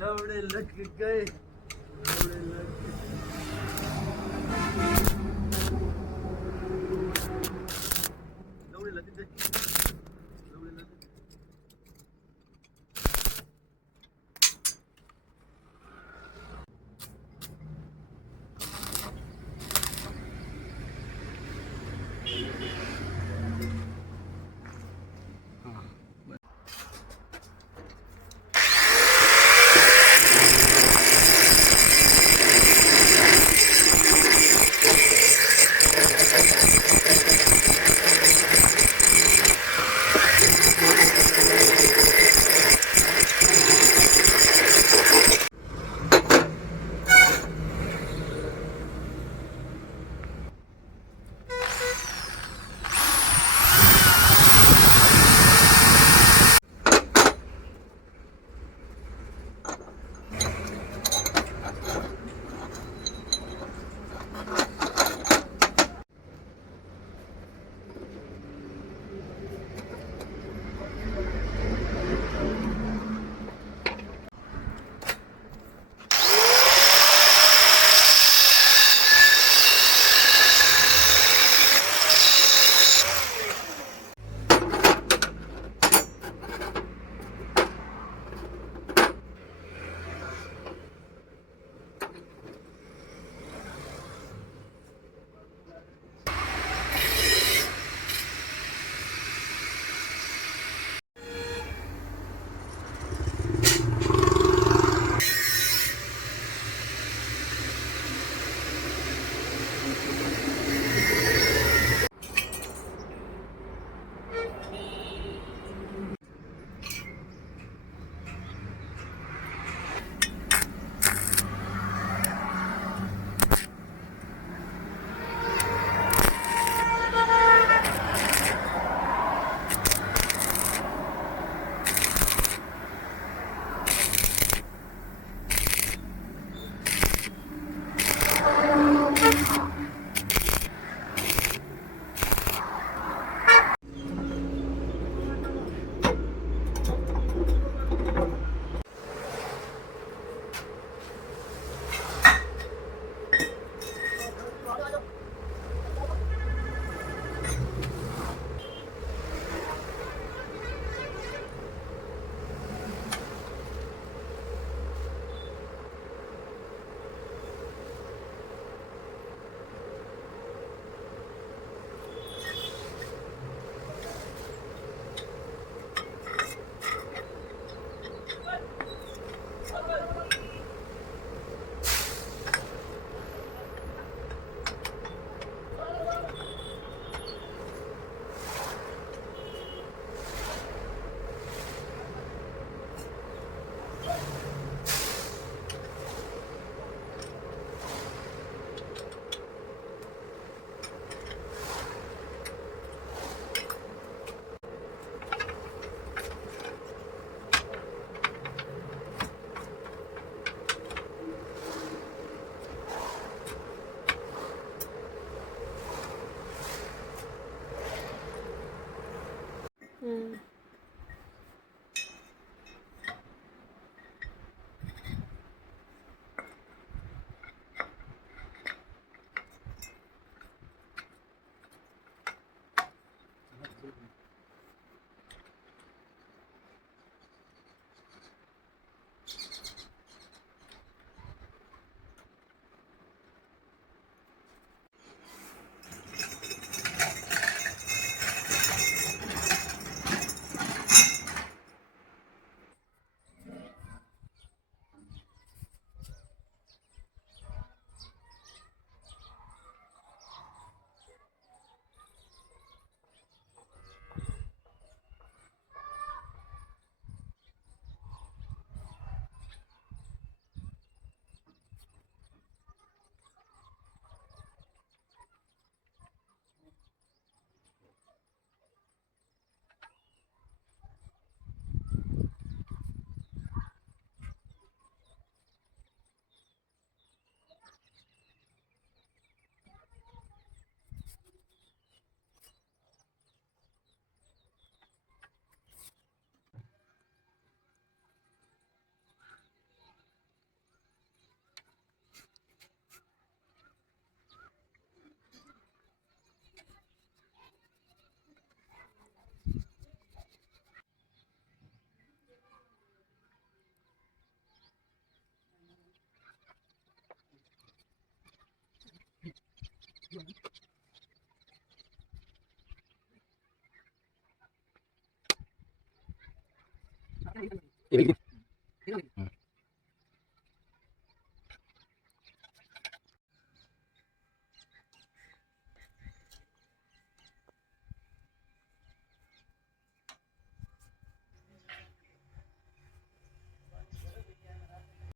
लवड़े लग गए, लवड़े लग लवड़े लग गए, लवड़े लग गए।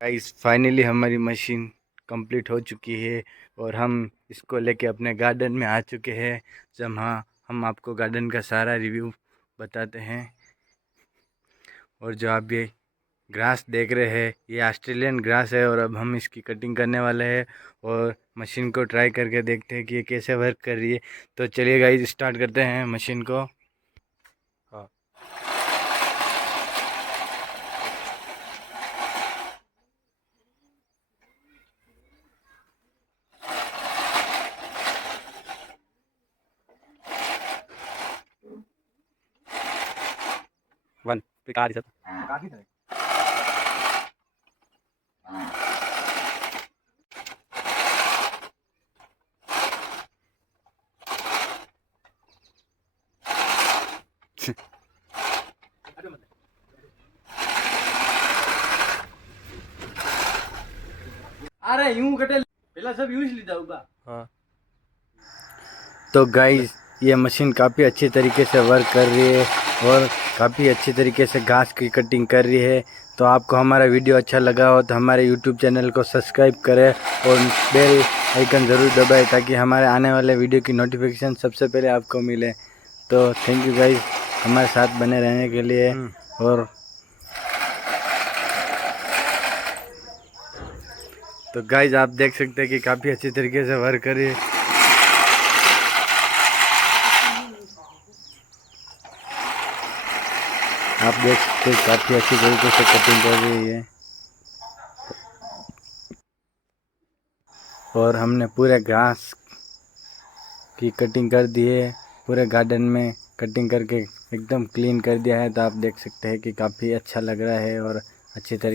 गाइस फाइनली हमारी मशीन कंप्लीट हो चुकी है और हम इसको लेके अपने गार्डन में आ चुके हैं। जहाँ हम आपको गार्डन का सारा रिव्यू बताते हैं। और जो आप ये ग्रास देख रहे हैं ये ऑस्ट्रेलियन ग्रास है और अब हम इसकी कटिंग करने वाले हैं और मशीन को ट्राई करके देखते हैं कि ये कैसे वर्क कर रही है। तो चलिए गाइस स्टार्ट करते हैं मशीन को। हाँ। वन काट दे अरे यूं कटे पहला सब यूं ही लीधा होगा। हाँ। तो गाइस ये मशीन काफ़ी अच्छी तरीके से वर्क कर रही है और काफ़ी अच्छी तरीके से घास की कटिंग कर रही है। तो आपको हमारा वीडियो अच्छा लगा हो तो हमारे यूट्यूब चैनल को सब्सक्राइब करें और बेल आइकन ज़रूर दबाएं ताकि हमारे आने वाले वीडियो की नोटिफिकेशन सबसे पहले आपको मिले। तो थैंक यू गाइस हमारे साथ बने रहने के लिए। और तो गाइस आप देख सकते हैं कि काफ़ी अच्छी तरीके से वर्क कर रही है। आप देख सकते हैं काफ़ी अच्छी तरीके से कटिंग कर रही है और हमने पूरे घास की कटिंग कर दी है। पूरे गार्डन में कटिंग करके एकदम क्लीन कर दिया है। तो आप देख सकते हैं कि काफ़ी अच्छा लग रहा है और अच्छी तरीके